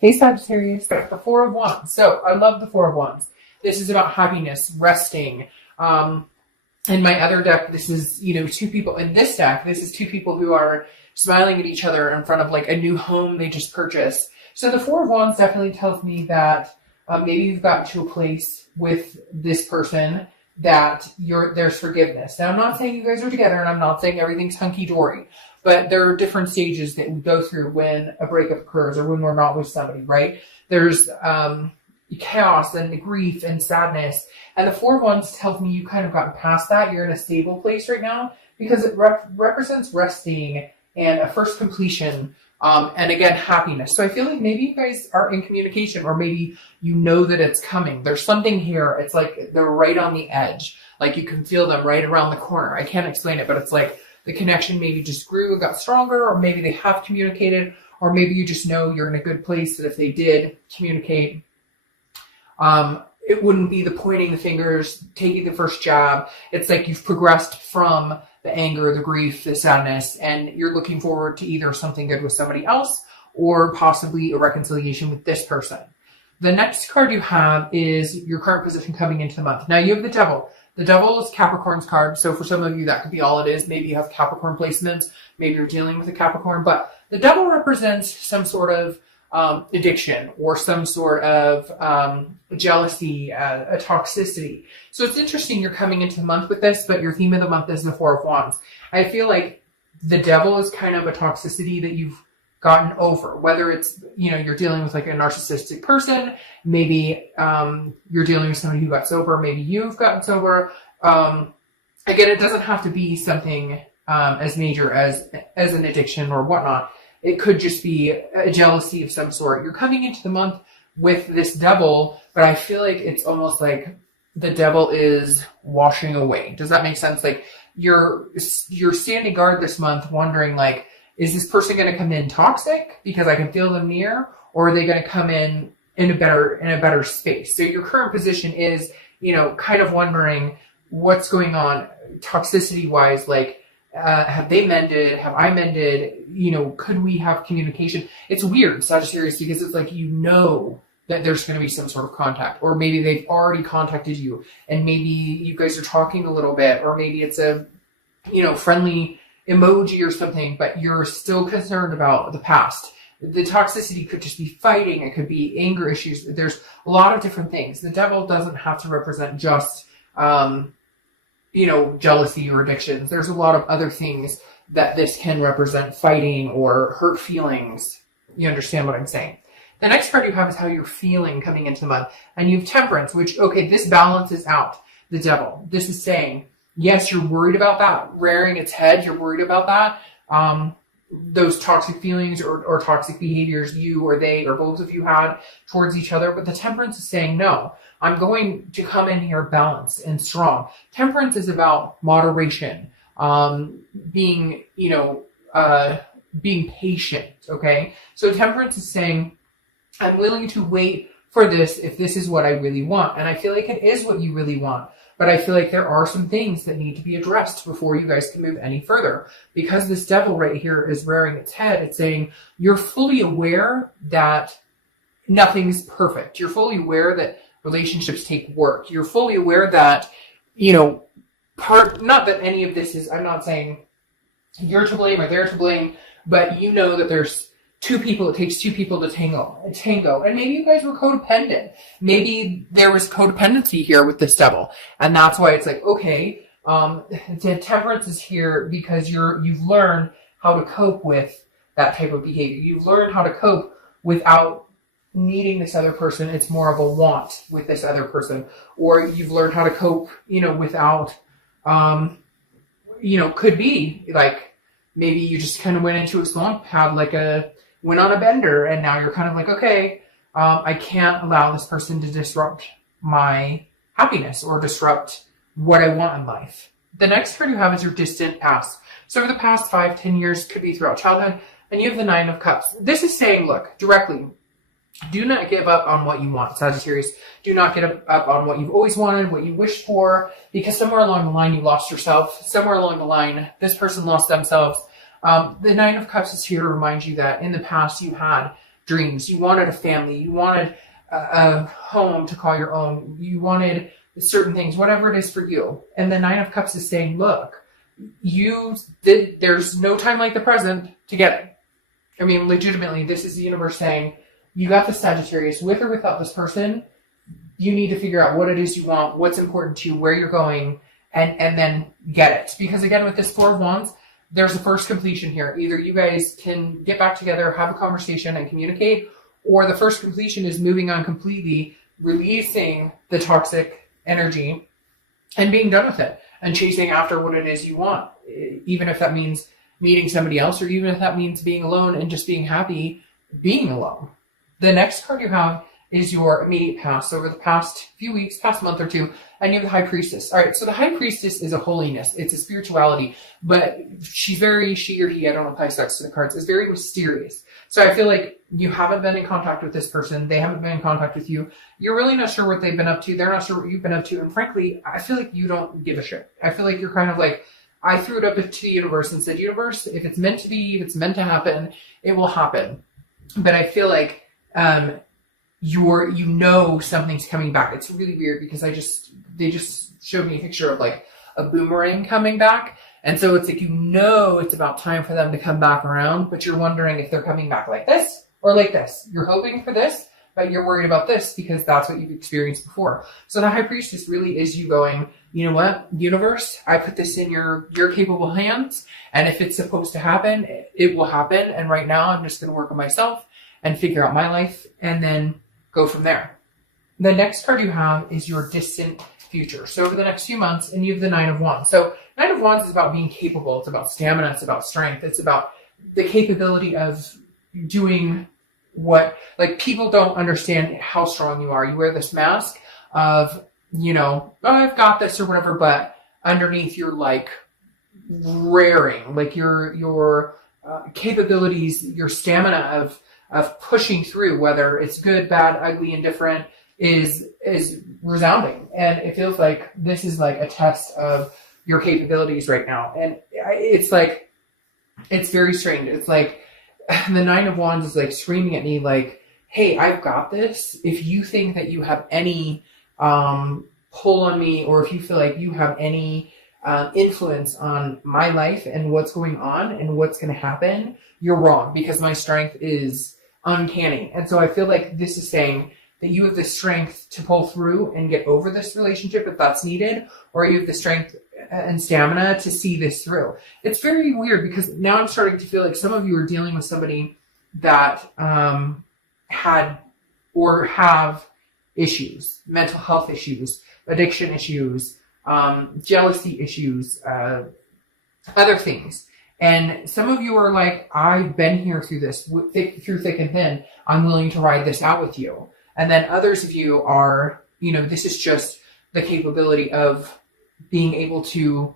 Hey Sagittarius, the Four of Wands. So I love the Four of Wands. This is about happiness, resting. In my other deck, this is, two people. In this deck, this is two people who are smiling at each other in front of like a new home they just purchased. So the Four of Wands definitely tells me that maybe you've gotten to a place with this person that there's forgiveness. Now, I'm not saying you guys are together, and I'm not saying everything's hunky-dory, but there are different stages that we go through when a breakup occurs or when we're not with somebody, right? There's chaos and grief and sadness. And the Four of Wands tells me you kind of gotten past that. You're in a stable place right now because it represents resting and a first completion. And again, happiness. So I feel like maybe you guys are in communication, or maybe you know that it's coming. There's something here. It's like they're right on the edge. Like you can feel them right around the corner. I can't explain it, but it's like the connection maybe just grew and got stronger, or maybe they have communicated, or maybe you just know you're in a good place that if they did communicate, it wouldn't be the pointing the fingers, taking the first jab. It's like you've progressed from the anger, the grief, the sadness, and you're looking forward to either something good with somebody else or possibly a reconciliation with this person. The next card you have is your current position coming into the month. Now you have the Devil. The Devil is Capricorn's card. So for some of you, that could be all it is. Maybe you have Capricorn placements. Maybe you're dealing with a Capricorn, but the Devil represents some sort of addiction or some sort of jealousy, a toxicity. So it's interesting you're coming into the month with this, but your theme of the month is the Four of Wands. I feel like the Devil is kind of a toxicity that you've gotten over, whether it's, you're dealing with like a narcissistic person, maybe you're dealing with somebody who got sober, maybe you've gotten sober. Again, it doesn't have to be something as major as an addiction or whatnot. It could just be a jealousy of some sort. You're coming into the month with this Devil, but I feel like it's almost like the Devil is washing away. Does that make sense? Like you're standing guard this month wondering like, is this person going to come in toxic because I can feel them near, or are they going to come in a better space? So your current position is, kind of wondering what's going on toxicity wise, like, have they mended? Have I mended? Could we have communication? It's weird, Sagittarius, because it's like, that there's going to be some sort of contact, or maybe they've already contacted you and maybe you guys are talking a little bit, or maybe it's a, friendly emoji or something, but you're still concerned about the past. The toxicity could just be fighting. It could be anger issues. There's a lot of different things. The Devil doesn't have to represent just, jealousy or addictions. There's a lot of other things that this can represent, fighting or hurt feelings. You understand what I'm saying? The next card you have is how you're feeling coming into the month. And you have Temperance, which, this balances out the Devil. This is saying, yes, you're worried about that rearing its head. You're worried about that. Those toxic feelings or toxic behaviors you or they or both of you had towards each other. But the Temperance is saying, no, I'm going to come in here balanced and strong. Temperance is about moderation, being patient. Okay. So Temperance is saying, I'm willing to wait for this if this is what I really want. And I feel like it is what you really want. But I feel like there are some things that need to be addressed before you guys can move any further. Because this Devil right here is rearing its head. It's saying you're fully aware that nothing's perfect. You're fully aware that relationships take work. You're fully aware that, not that any of this is, I'm not saying you're to blame or they're to blame, but you know that there's two people, it takes two people to tango. And maybe you guys were codependent. Maybe there was codependency here with this Devil. And that's why it's like, okay, the Temperance is here because you've learned how to cope with that type of behavior. You've learned how to cope without needing this other person. It's more of a want with this other person. Or you've learned how to cope, without, could be like, maybe you just kind of went into a slump, went on a bender, and now you're kind of like, okay, I can't allow this person to disrupt my happiness or disrupt what I want in life. The next card you have is your distant past. So over the past 5-10 years, could be throughout childhood, and you have the Nine of Cups. This is saying, look, directly, do not give up on what you want, Sagittarius. Do not give up on what you've always wanted, what you wished for, because somewhere along the line you lost yourself. Somewhere along the line, this person lost themselves. The Nine of Cups is here to remind you that in the past you had dreams. You wanted a family. You wanted a home to call your own. You wanted certain things, whatever it is for you. And the Nine of Cups is saying, look, there's no time like the present to get it. I mean, legitimately, this is the universe saying, you got the Sagittarius, with or without this person, you need to figure out what it is you want, what's important to you, where you're going, and then get it. Because again, with this Four of Wands, there's a first completion here. Either you guys can get back together, have a conversation, and communicate, or the first completion is moving on completely, releasing the toxic energy, and being done with it, and chasing after what it is you want. Even if that means meeting somebody else, or even if that means being alone and just being happy being alone. The next card you have is your immediate past, over the past few weeks, past month or two, and you have the High Priestess. All right, so the High Priestess is a holiness. It's a spirituality, but she or he, I don't apply sex to the cards, is very mysterious. So I feel like you haven't been in contact with this person. They haven't been in contact with you. You're really not sure what they've been up to. They're not sure what you've been up to. And frankly, I feel like you don't give a shit. I feel like you're kind of like, I threw it up to the universe and said, universe, if it's meant to be, if it's meant to happen, it will happen. But I feel like, something's coming back. It's really weird because they just showed me a picture of like a boomerang coming back. And so it's like, it's about time for them to come back around, but you're wondering if they're coming back like this or like this. You're hoping for this, but you're worried about this because that's what you've experienced before. So the High Priestess really is you going, you know what, universe, I put this in your capable hands. And if it's supposed to happen, it will happen. And right now I'm just going to work on myself and figure out my life and then go from there. The next card you have is your distant future. So over the next few months, and you have the Nine of Wands. So Nine of Wands is about being capable. It's about stamina. It's about strength. It's about the capability of doing what, like, people don't understand how strong you are. You wear this mask of, oh, I've got this or whatever, but underneath you're like raring, like your capabilities, your stamina of pushing through, whether it's good, bad, ugly, indifferent, is resounding. And it feels like this is like a test of your capabilities right now. And it's like, it's very strange. It's like the Nine of Wands is like screaming at me like, hey, I've got this. If you think that you have any pull on me, or if you feel like you have any influence on my life and what's going on and what's going to happen, you're wrong, because my strength is uncanny. And so I feel like this is saying that you have the strength to pull through and get over this relationship if that's needed, or you have the strength and stamina to see this through. It's very weird because now I'm starting to feel like some of you are dealing with somebody that had or have issues, mental health issues, addiction issues, jealousy issues, other things. And some of you are like, I've been here through this, through thick and thin. I'm willing to ride this out with you. And then others of you are, this is just the capability of being able to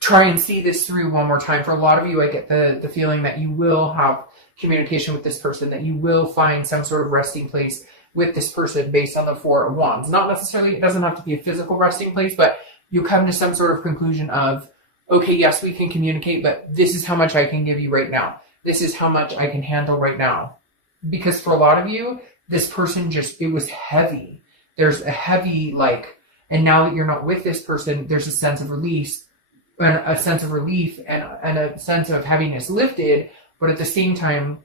try and see this through one more time. For a lot of you, I get the feeling that you will have communication with this person, that you will find some sort of resting place with this person based on the Four of Wands. Not necessarily, it doesn't have to be a physical resting place, but you come to some sort of conclusion of, okay, yes, we can communicate, but this is how much I can give you right now. This is how much I can handle right now. Because for a lot of you, this person it was heavy. There's a heavy, and now that you're not with this person, there's a sense of release, and a sense of relief, and a sense of heaviness lifted. But at the same time,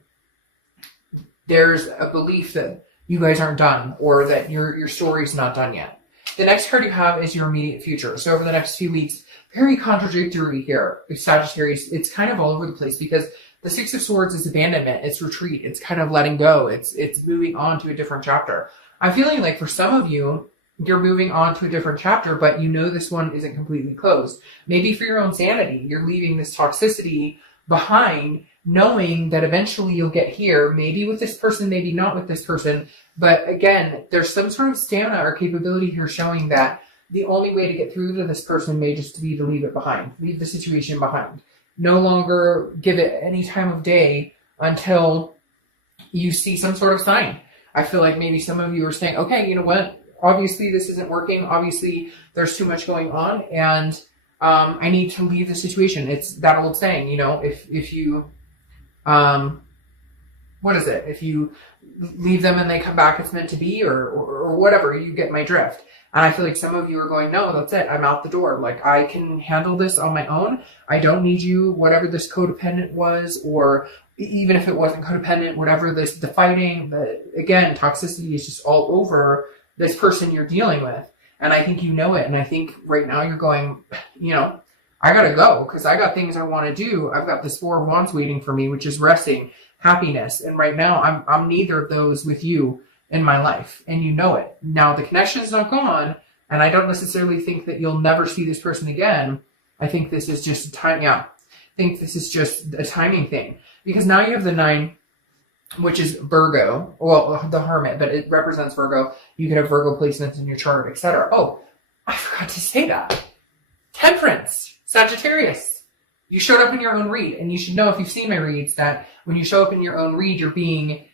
there's a belief that you guys aren't done, or that your story's not done yet. The next card you have is your immediate future. So over the next few weeks, very contradictory here, Sagittarius. It's kind of all over the place because the Six of Swords is abandonment. It's retreat. It's kind of letting go. It's moving on to a different chapter. I'm feeling like for some of you, you're moving on to a different chapter, but this one isn't completely closed. Maybe for your own sanity, you're leaving this toxicity behind, knowing that eventually you'll get here, maybe with this person, maybe not with this person. But again, there's some sort of stamina or capability here showing that the only way to get through to this person may just be to leave it behind, leave the situation behind. No longer give it any time of day until you see some sort of sign. I feel like maybe some of you are saying, okay, you know what? Obviously this isn't working. Obviously there's too much going on, and I need to leave the situation. It's that old saying, if you, what what is it? If you leave them and they come back, it's meant to be, or whatever. You get my drift. And I feel like some of you are going, no, that's it. I'm out the door. Like, I can handle this on my own. I don't need you. Whatever this codependent was, or even if it wasn't codependent, whatever this, the fighting, again, toxicity is just all over this person you're dealing with. And I think you know it. And I think right now you're going, I got to go because I got things I want to do. I've got this 4 of Wands waiting for me, which is resting, happiness. And right now I'm neither of those with you in my life. And you know it. Now the connection is not gone. And I don't necessarily think that you'll never see this person again. I think this is just time. Yeah. I think this is just a timing thing because now you have the 9, which is Virgo. Well, the Hermit, but it represents Virgo. You could have Virgo placements in your chart, etc. Oh, I forgot to say that. Temperance, Sagittarius. You showed up in your own read, and you should know if you've seen my reads that when you show up in your own read, you're being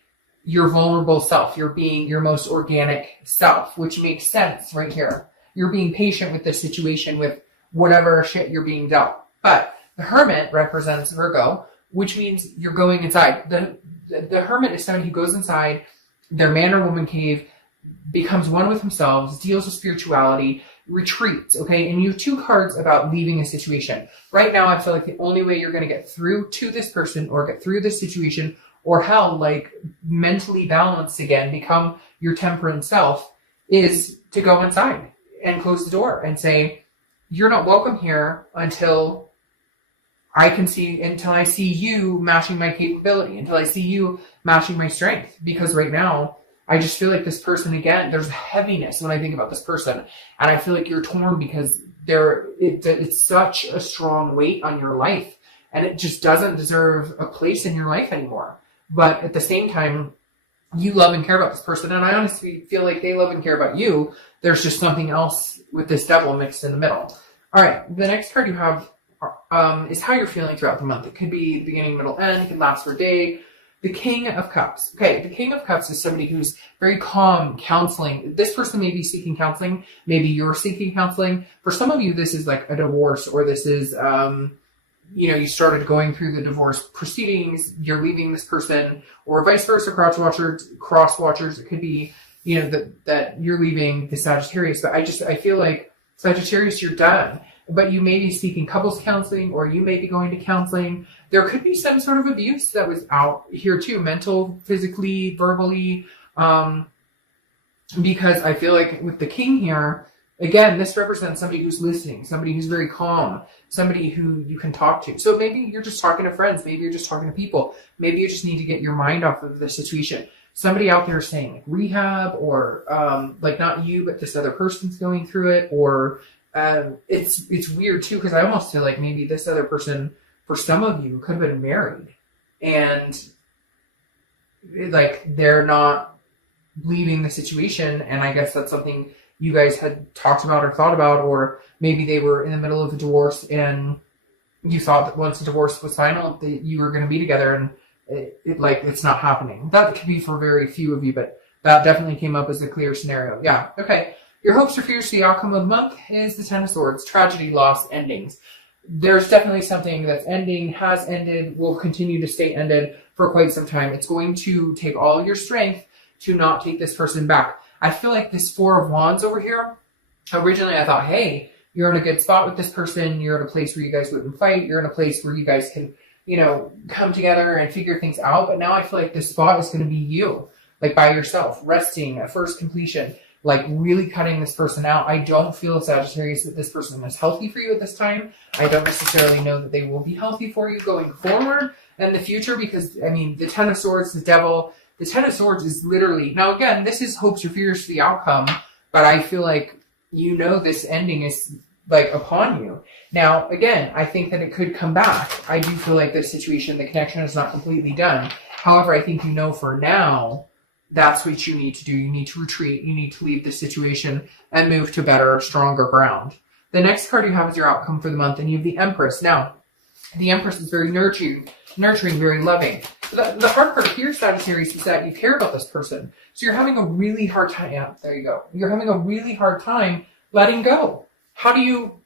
your vulnerable self. You're being your most organic self, which makes sense right here. You're being patient with the situation, with whatever shit you're being dealt. But the Hermit represents Virgo, which means you're going inside. The Hermit is somebody who goes inside their man or woman cave, becomes one with themselves, deals with spirituality, retreats, okay? And you have 2 cards about leaving a situation. Right now, I feel like the only way you're going to get through to this person or get through this situation or hell, like mentally balanced again, become your temperate self, is to go inside and close the door and say, you're not welcome here until I see you matching my capability, until I see you matching my strength. Because right now, I just feel like this person, again, there's heaviness when I think about this person. And I feel like you're torn because it's such a strong weight on your life. And it just doesn't deserve a place in your life anymore. But at the same time, you love and care about this person. And I honestly feel like they love and care about you. There's just something else with this devil mixed in the middle. All right, the next card you have is how you're feeling throughout the month. It could be beginning, middle, end. It can last for a day. The King of Cups. Okay, the King of Cups is somebody who's very calm, counseling. This person may be seeking counseling. Maybe you're seeking counseling. For some of you, this is like a divorce, or this is, you started going through the divorce proceedings. You're leaving this person, or vice versa. Cross watchers. It could be, that you're leaving the Sagittarius. But I feel like Sagittarius, you're done. But you may be seeking couples counseling, or you may be going to counseling. There could be some sort of abuse that was out here too, mental, physically, verbally, because I feel like with the King here, again, this represents somebody who's listening, somebody who's very calm, somebody who you can talk to. So maybe you're just talking to friends, maybe you're just talking to people, maybe you just need to get your mind off of the situation. Somebody out there is saying like rehab, or like not you, but this other person's going through it, or it's weird too, because I almost feel like maybe this other person, for some of you, could have been married, and like they're not leaving the situation. And I guess that's something you guys had talked about or thought about, or maybe they were in the middle of a divorce and you thought that once the divorce was final that you were going to be together, and it's not happening. That could be for very few of you, but that definitely came up as a clear scenario. Yeah. Okay. Your hopes or fears for the outcome of the month is the 10 of Swords, tragedy, loss, endings. There's definitely something that's ending, has ended, will continue to stay ended for quite some time. It's going to take all your strength to not take this person back. I feel like this 4 of Wands over here, originally I thought, hey, you're in a good spot with this person. You're in a place where you guys wouldn't fight. You're in a place where you guys can, come together and figure things out. But now I feel like this spot is going to be you, like by yourself, resting, at first completion. Like really cutting this person out. I don't feel, Sagittarius, that this person is healthy for you at this time. I don't necessarily know that they will be healthy for you going forward in the future, because, the 10 of Swords, the devil, the 10 of Swords is literally, now again, this is hopes or fears for the outcome, but I feel like, this ending is like upon you. Now, again, I think that it could come back. I do feel like this situation, the connection is not completely done. However, I think for now, that's what you need to do. You need to retreat. You need to leave the situation and move to better, stronger ground. The next card you have is your outcome for the month, and you have the Empress. Now, the Empress is very nurturing, very loving. The hard part here, Sagittarius, is that you care about this person. So you're having a really hard time. Yeah, there you go. You're having a really hard time letting go. How do you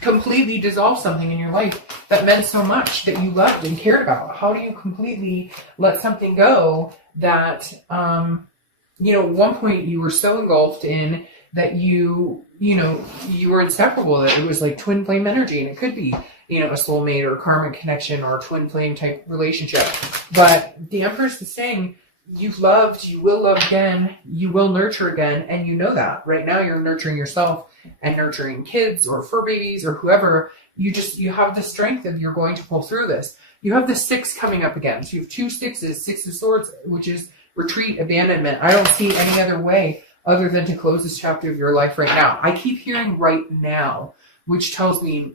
completely dissolve something in your life that meant so much, that you loved and cared about? How do you completely let something go that, at one point you were so engulfed in that you were inseparable, that it was like twin flame energy, and it could be, a soulmate or a karmic connection or a twin flame type relationship. But the Empress is saying, you've loved, you will love again, you will nurture again, and you know that. Right now you're nurturing yourself and nurturing kids or fur babies or whoever. You have the strength of you're going to pull through this. You have the 6 coming up again. So you have 2 6s, 6 of Swords, which is retreat, abandonment. I don't see any other way other than to close this chapter of your life right now. I keep hearing right now, which tells me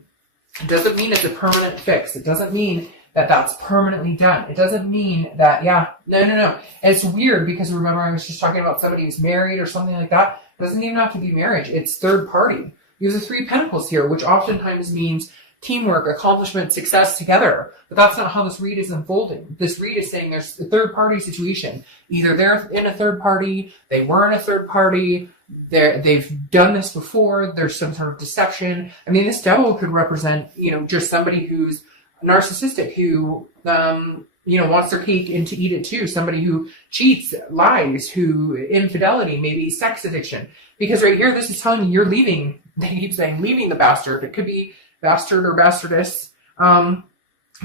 it doesn't mean it's a permanent fix. It doesn't mean that that's permanently done. It doesn't mean that, no. It's weird because remember I was just talking about somebody who's married or something like that. It doesn't even have to be marriage. It's third party. You have the 3 Pentacles here, which oftentimes means teamwork, accomplishment, success together. But that's not how this read is unfolding. This read is saying there's a third party situation. Either they're in a third party, they were in a third party, they've done this before, there's some sort of deception. I mean, this Devil could represent, just somebody who's narcissistic, who, wants their cake and to eat it too. Somebody who cheats, lies, who infidelity, maybe sex addiction. Because right here, this is telling me you're leaving. They keep saying leaving the bastard. It could be bastard or bastardess.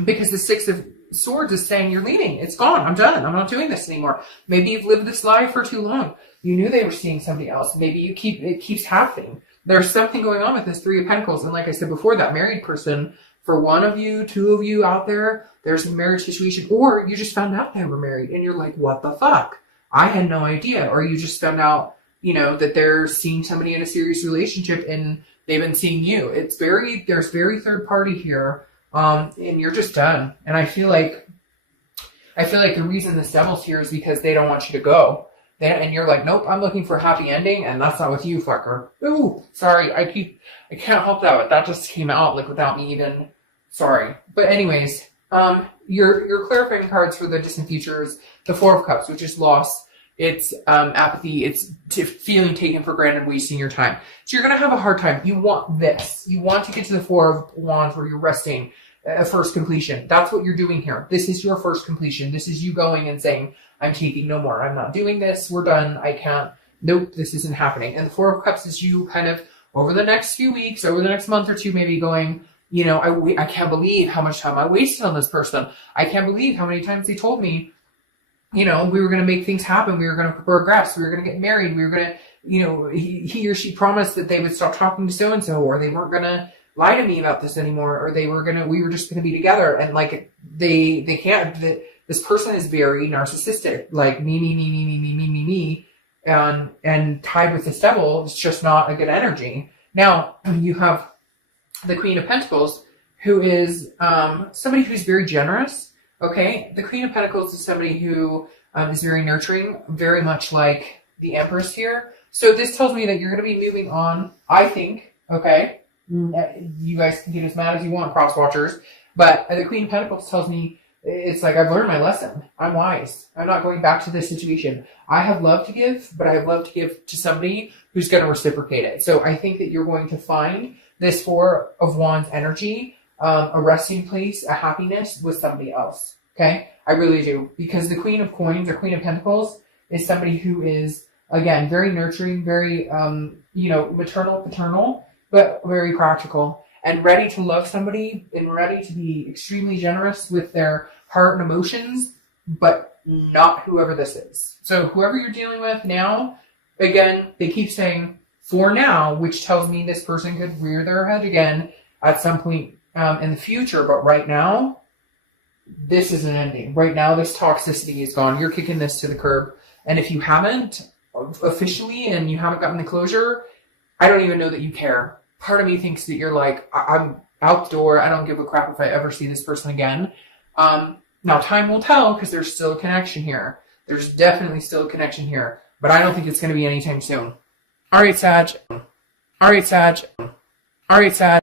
Because the 6 of Swords is saying you're leaving. It's gone. I'm done. I'm not doing this anymore. Maybe you've lived this lie for too long. You knew they were seeing somebody else. Maybe it keeps happening. There's something going on with this 3 of Pentacles. And like I said before, that married person, for one of you, 2 of you out there, there's a marriage situation, or you just found out they were married and you're like, what the fuck? I had no idea. Or you just found out, that they're seeing somebody in a serious relationship and they've been seeing you. There's very third party here. And you're just done. And I feel like the reason this Devil's here is because they don't want you to go. And you're like, nope, I'm looking for a happy ending, and that's not with you, fucker. Ooh, sorry, I can't help that, but that just came out like without me even, sorry. But anyways, your clarifying cards for the distant future is the 4 of Cups, which is loss. It's apathy. It's feeling taken for granted, wasting your time. So you're going to have a hard time. You want this. You want to get to the 4 of Wands where you're resting, a first completion. That's what you're doing here. This is your first completion. This is you going and saying, I'm taking no more. I'm not doing this. We're done. I can't. Nope, this isn't happening. And the 4 of Cups is you kind of over the next few weeks, over the next month or two, maybe going, I can't believe how much time I wasted on this person. I can't believe how many times they told me, we were going to make things happen. We were going to progress. We were going to get married. We were going to, he or she promised that they would stop talking to so-and-so, or they weren't going to lie to me about this anymore, or we were just going to be together. And like, they can't, this person is very narcissistic, like me. And tied with this Devil, it's just not a good energy. Now, you have the Queen of Pentacles, who is somebody who's very generous. Okay, the Queen of Pentacles is somebody who is very nurturing, very much like the Empress here. So this tells me that you're going to be moving on, I think, okay? You guys can get as mad as you want, cross watchers. But the Queen of Pentacles tells me, it's like, I've learned my lesson. I'm wise. I'm not going back to this situation. I have love to give, but I have love to give to somebody who's going to reciprocate it. So I think that you're going to find this 4 of Wands energy, a resting place, a happiness with somebody else. Okay? I really do. Because the Queen of Coins or Queen of Pentacles is somebody who is, again, very nurturing, very, maternal, paternal, but very practical and ready to love somebody and ready to be extremely generous with their heart and emotions, but not whoever this is. So whoever you're dealing with now, again, they keep saying for now, which tells me this person could rear their head again at some point in the future. But right now, this is an ending. Right now, this toxicity is gone. You're kicking this to the curb. And if you haven't officially and you haven't gotten the closure, I don't even know that you care. Part of me thinks that you're like, I'm out the door. I don't give a crap if I ever see this person again. Now, time will tell because there's still a connection here. There's definitely still a connection here. But I don't think it's going to be anytime soon. All right, Sag. All right, Sag. All right, Sag.